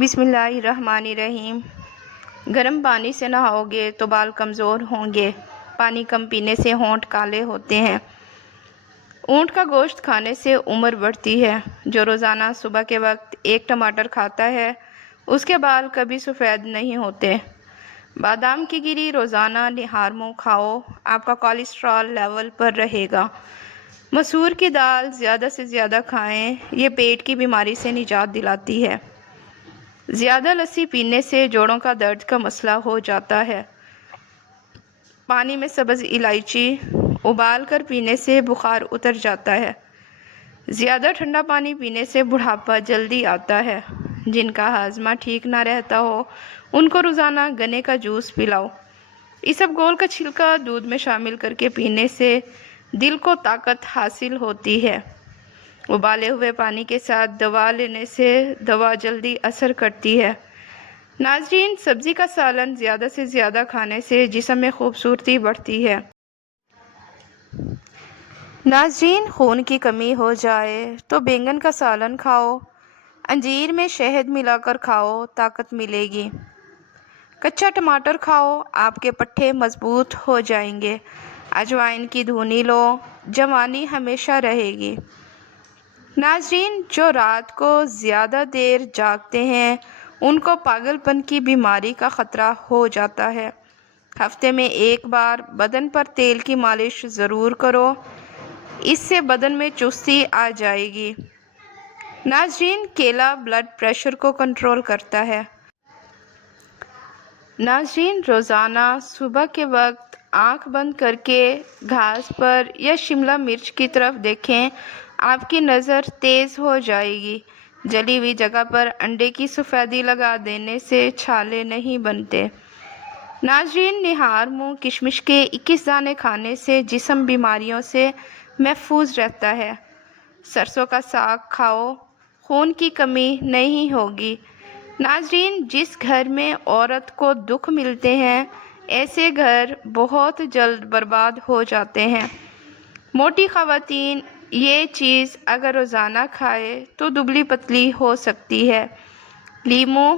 بسم اللہ الرحمن الرحیم۔ گرم پانی سے نہاؤگے تو بال کمزور ہوں گے۔ پانی کم پینے سے ہونٹ کالے ہوتے ہیں۔ اونٹ کا گوشت کھانے سے عمر بڑھتی ہے۔ جو روزانہ صبح کے وقت ایک ٹماٹر کھاتا ہے اس کے بال کبھی سفید نہیں ہوتے۔ بادام کی گری روزانہ نہار منہ کھاؤ، آپ کا کولیسٹرول لیول پر رہے گا۔ مسور کی دال زیادہ سے زیادہ کھائیں، یہ پیٹ کی بیماری سے نجات دلاتی ہے۔ زیادہ لسی پینے سے جوڑوں کا درد کا مسئلہ ہو جاتا ہے۔ پانی میں سبز الائچی ابال کر پینے سے بخار اتر جاتا ہے۔ زیادہ ٹھنڈا پانی پینے سے بڑھاپا جلدی آتا ہے۔ جن کا ہاضمہ ٹھیک نہ رہتا ہو ان کو روزانہ گنے کا جوس پلاؤ۔ اسبگول کا چھلکا دودھ میں شامل کر کے پینے سے دل کو طاقت حاصل ہوتی ہے۔ ابالے ہوئے پانی کے ساتھ دوا لینے سے دوا جلدی اثر کرتی ہے۔ ناظرین، سبزی کا سالن زیادہ سے زیادہ کھانے سے جسم میں خوبصورتی بڑھتی ہے۔ ناظرین، خون کی کمی ہو جائے تو بینگن کا سالن کھاؤ۔ انجیر میں شہد ملا کر کھاؤ، طاقت ملے گی۔ کچا ٹماٹر کھاؤ، آپ کے پٹھے مضبوط ہو جائیں گے۔ اجوائن کی دھونی لو، جوانی ہمیشہ رہے گی۔ ناظرین، جو رات کو زیادہ دیر جاگتے ہیں ان کو پاگل پن کی بیماری کا خطرہ ہو جاتا ہے۔ ہفتے میں ایک بار بدن پر تیل کی مالش ضرور کرو، اس سے بدن میں چستی آ جائے گی۔ ناظرین، کیلا بلڈ پریشر کو کنٹرول کرتا ہے۔ ناظرین، روزانہ صبح کے وقت آنکھ بند کر کے گھاس پر یا شملہ مرچ کی طرف دیکھیں، آپ کی نظر تیز ہو جائے گی۔ جلی ہوئی جگہ پر انڈے کی سفیدی لگا دینے سے چھالے نہیں بنتے۔ ناظرین، نہار منہ کشمش کے 21 دانے کھانے سے جسم بیماریوں سے محفوظ رہتا ہے۔ سرسوں کا ساگ کھاؤ، خون کی کمی نہیں ہوگی۔ ناظرین، جس گھر میں عورت کو دکھ ملتے ہیں ایسے گھر بہت جلد برباد ہو جاتے ہیں۔ موٹی خواتین یہ چیز اگر روزانہ کھائے تو دبلی پتلی ہو سکتی ہے۔ لیموں،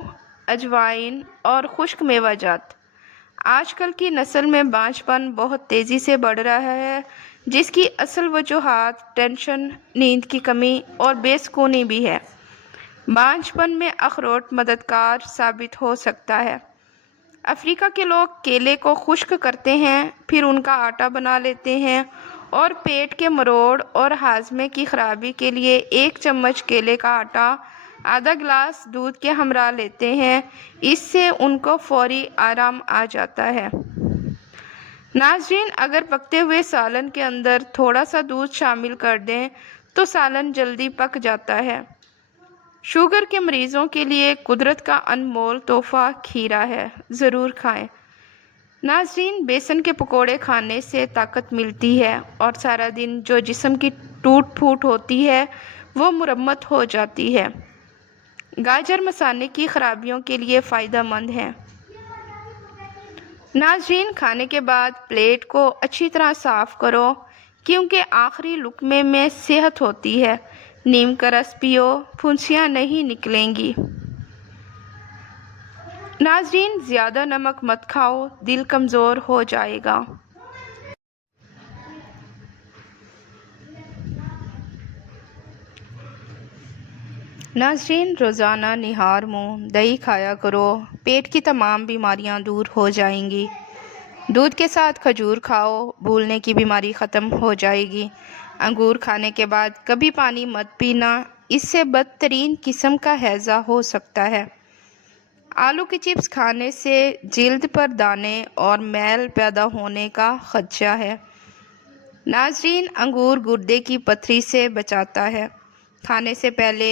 اجوائن اور خشک میوہ جات۔ آج کل کی نسل میں بانجھ پن بہت تیزی سے بڑھ رہا ہے، جس کی اصل وجوہات ٹینشن، نیند کی کمی اور بے سکونی بھی ہے۔ بانجھ پن میں اخروٹ مددگار ثابت ہو سکتا ہے۔ افریقہ کے لوگ کیلے کو خشک کرتے ہیں، پھر ان کا آٹا بنا لیتے ہیں اور پیٹ کے مروڑ اور ہاضمے کی خرابی کے لیے 1 چمچ کیلے کا آٹا آدھا گلاس دودھ کے ہمراہ لیتے ہیں۔ اس سے ان کو فوری آرام آ جاتا ہے۔ ناظرین، اگر پکتے ہوئے سالن کے اندر تھوڑا سا دودھ شامل کر دیں تو سالن جلدی پک جاتا ہے۔ شوگر کے مریضوں کے لیے قدرت کا انمول تحفہ کھیرا ہے، ضرور کھائیں۔ ناظرین، بیسن کے پکوڑے کھانے سے طاقت ملتی ہے اور سارا دن جو جسم کی ٹوٹ پھوٹ ہوتی ہے وہ مرمت ہو جاتی ہے۔ گاجر مثانے کی خرابیوں کے لیے فائدہ مند ہے۔ ناظرین، کھانے کے بعد پلیٹ کو اچھی طرح صاف کرو کیونکہ آخری لقمے میں صحت ہوتی ہے۔ نیم کا رس پیو، پھنسیاں نہیں نکلیں گی۔ ناظرین، زیادہ نمک مت کھاؤ، دل کمزور ہو جائے گا۔ ناظرین، روزانہ نہار منہ دہی کھایا کرو، پیٹ کی تمام بیماریاں دور ہو جائیں گی۔ دودھ کے ساتھ کھجور کھاؤ، بھولنے کی بیماری ختم ہو جائے گی۔ انگور کھانے کے بعد کبھی پانی مت پینا، اس سے بدترین قسم کا ہیضہ ہو سکتا ہے۔ آلو کی چپس کھانے سے جلد پر دانے اور میل پیدا ہونے کا خدشہ ہے۔ ناظرین، انگور گردے کی پتھری سے بچاتا ہے۔ کھانے سے پہلے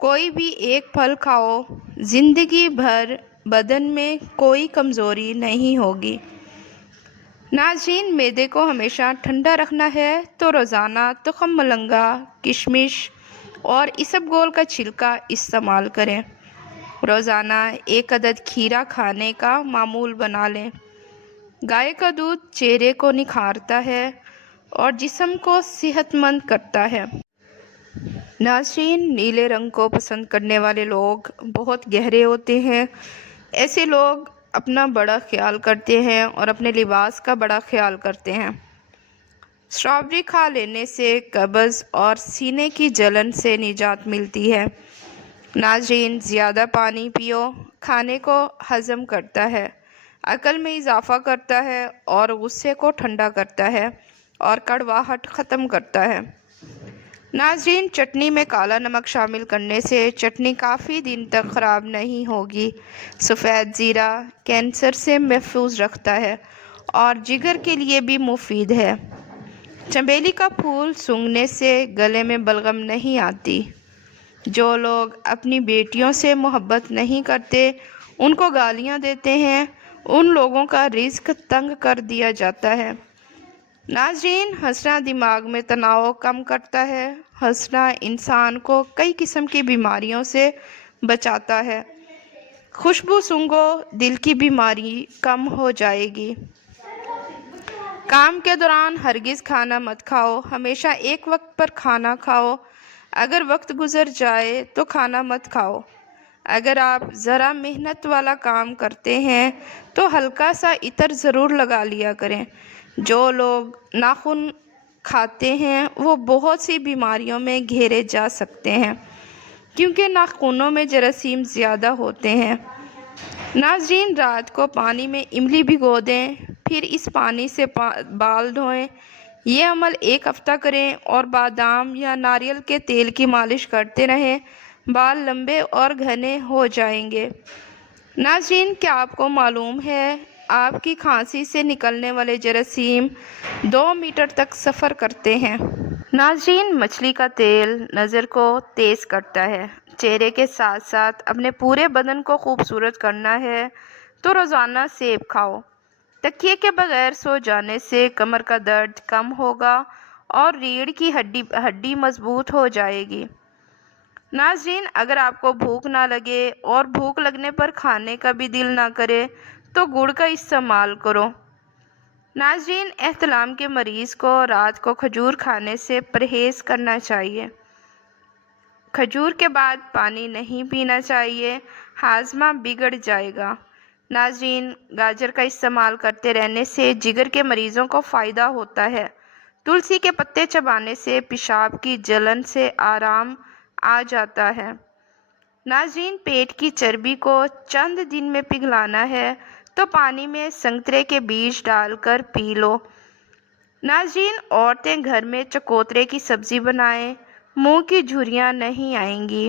کوئی بھی ایک پھل کھاؤ، زندگی بھر بدن میں کوئی کمزوری نہیں ہوگی۔ ناظرین، معدے کو ہمیشہ ٹھنڈا رکھنا ہے تو روزانہ تخم ملنگا، کشمش اور اسبگول کا چھلکا استعمال کریں۔ روزانہ 1 عدد کھیرا کھانے کا معمول بنا لیں۔ گائے کا دودھ چہرے کو نکھارتا ہے اور جسم کو صحت مند کرتا ہے۔ ناظرین، نیلے رنگ کو پسند کرنے والے لوگ بہت گہرے ہوتے ہیں۔ ایسے لوگ اپنا بڑا خیال کرتے ہیں اور اپنے لباس کا بڑا خیال کرتے ہیں۔ اسٹرابیری کھا لینے سے قبض اور سینے کی جلن سے نجات ملتی ہے۔ ناظرین، زیادہ پانی پیو، کھانے کو ہضم کرتا ہے، عقل میں اضافہ کرتا ہے اور غصے کو ٹھنڈا کرتا ہے اور کڑواہٹ ختم کرتا ہے۔ ناظرین، چٹنی میں کالا نمک شامل کرنے سے چٹنی کافی دن تک خراب نہیں ہوگی۔ سفید زیرہ کینسر سے محفوظ رکھتا ہے اور جگر کے لیے بھی مفید ہے۔ چنبیلی کا پھول سونگھنے سے گلے میں بلغم نہیں آتی۔ جو لوگ اپنی بیٹیوں سے محبت نہیں کرتے، ان کو گالیاں دیتے ہیں، ان لوگوں کا رزق تنگ کر دیا جاتا ہے۔ ناظرین، ہنسنا دماغ میں تناؤ کم کرتا ہے۔ ہنسنا انسان کو کئی قسم کی بیماریوں سے بچاتا ہے۔ خوشبو سونگھو، دل کی بیماری کم ہو جائے گی۔ کام کے دوران ہرگز کھانا مت کھاؤ، ہمیشہ ایک وقت پر کھانا کھاؤ۔ اگر وقت گزر جائے تو کھانا مت کھاؤ۔ اگر آپ ذرا محنت والا کام کرتے ہیں تو ہلکا سا عطر ضرور لگا لیا کریں۔ جو لوگ ناخن کھاتے ہیں وہ بہت سی بیماریوں میں گھیرے جا سکتے ہیں کیونکہ ناخنوں میں جراثیم زیادہ ہوتے ہیں۔ ناظرین، رات کو پانی میں املی بھگو دیں، پھر اس پانی سے بال دھوئیں۔ یہ عمل 1 ہفتہ کریں اور بادام یا ناریل کے تیل کی مالش کرتے رہیں، بال لمبے اور گھنے ہو جائیں گے۔ ناظرین، کیا آپ کو معلوم ہے آپ کی کھانسی سے نکلنے والے جراثیم 2 میٹر تک سفر کرتے ہیں؟ ناظرین، مچھلی کا تیل نظر کو تیز کرتا ہے۔ چہرے کے ساتھ ساتھ اپنے پورے بدن کو خوبصورت کرنا ہے تو روزانہ سیب کھاؤ۔ تکیے کے بغیر سو جانے سے کمر کا درد کم ہوگا اور ریڑھ کی ہڈی مضبوط ہو جائے گی۔ ناظرین، اگر آپ کو بھوک نہ لگے اور بھوک لگنے پر کھانے کا بھی دل نہ کرے تو گڑ کا استعمال کرو۔ ناظرین، احتلام کے مریض کو رات کو کھجور کھانے سے پرہیز کرنا چاہیے۔ کھجور کے بعد پانی نہیں پینا چاہیے، ہاضمہ بگڑ جائے گا۔ ناظرین، گاجر کا استعمال کرتے رہنے سے جگر کے مریضوں کو فائدہ ہوتا ہے۔ تلسی کے پتے چبانے سے پیشاب کی جلن سے آرام آ جاتا ہے۔ ناظرین، پیٹ کی چربی کو چند دن میں پگھلانا ہے تو پانی میں سنترے کے بیج ڈال کر پی لو۔ ناظرین، عورتیں گھر میں چکوترے کی سبزی بنائیں، منہ کی جھریاں نہیں آئیں گی۔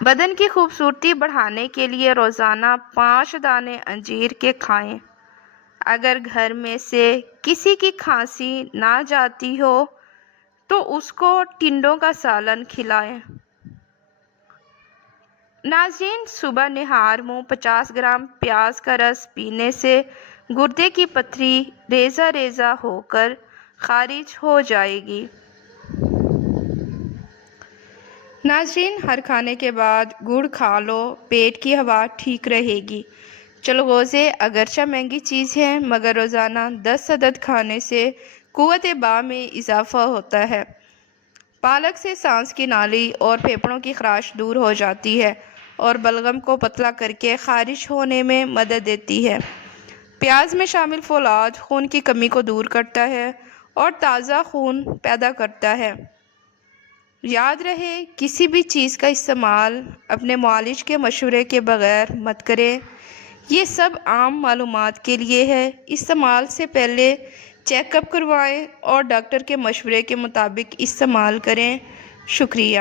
بدن کی خوبصورتی بڑھانے کے لیے روزانہ 5 دانے انجیر کے کھائیں۔ اگر گھر میں سے کسی کی کھانسی نہ جاتی ہو تو اس کو ٹنڈوں کا سالن کھلائیں۔ ناظرین، صبح نہار منہ 50 گرام پیاز کا رس پینے سے گردے کی پتھری ریزہ ریزہ ہو کر خارج ہو جائے گی۔ ناظرین، ہر کھانے کے بعد گڑ کھا لو، پیٹ کی ہوا ٹھیک رہے گی۔ چلغوزے اگرچہ مہنگی چیز ہے مگر روزانہ 10 عدد کھانے سے قوت باء میں اضافہ ہوتا ہے۔ پالک سے سانس کی نالی اور پھیپھڑوں کی خراش دور ہو جاتی ہے اور بلغم کو پتلا کر کے خارج ہونے میں مدد دیتی ہے۔ پیاز میں شامل فولاد خون کی کمی کو دور کرتا ہے اور تازہ خون پیدا کرتا ہے۔ یاد رہے، کسی بھی چیز کا استعمال اپنے معالج کے مشورے کے بغیر مت کریں۔ یہ سب عام معلومات کے لیے ہے۔ استعمال سے پہلے چیک اپ کروائیں اور ڈاکٹر کے مشورے کے مطابق استعمال کریں۔ شکریہ۔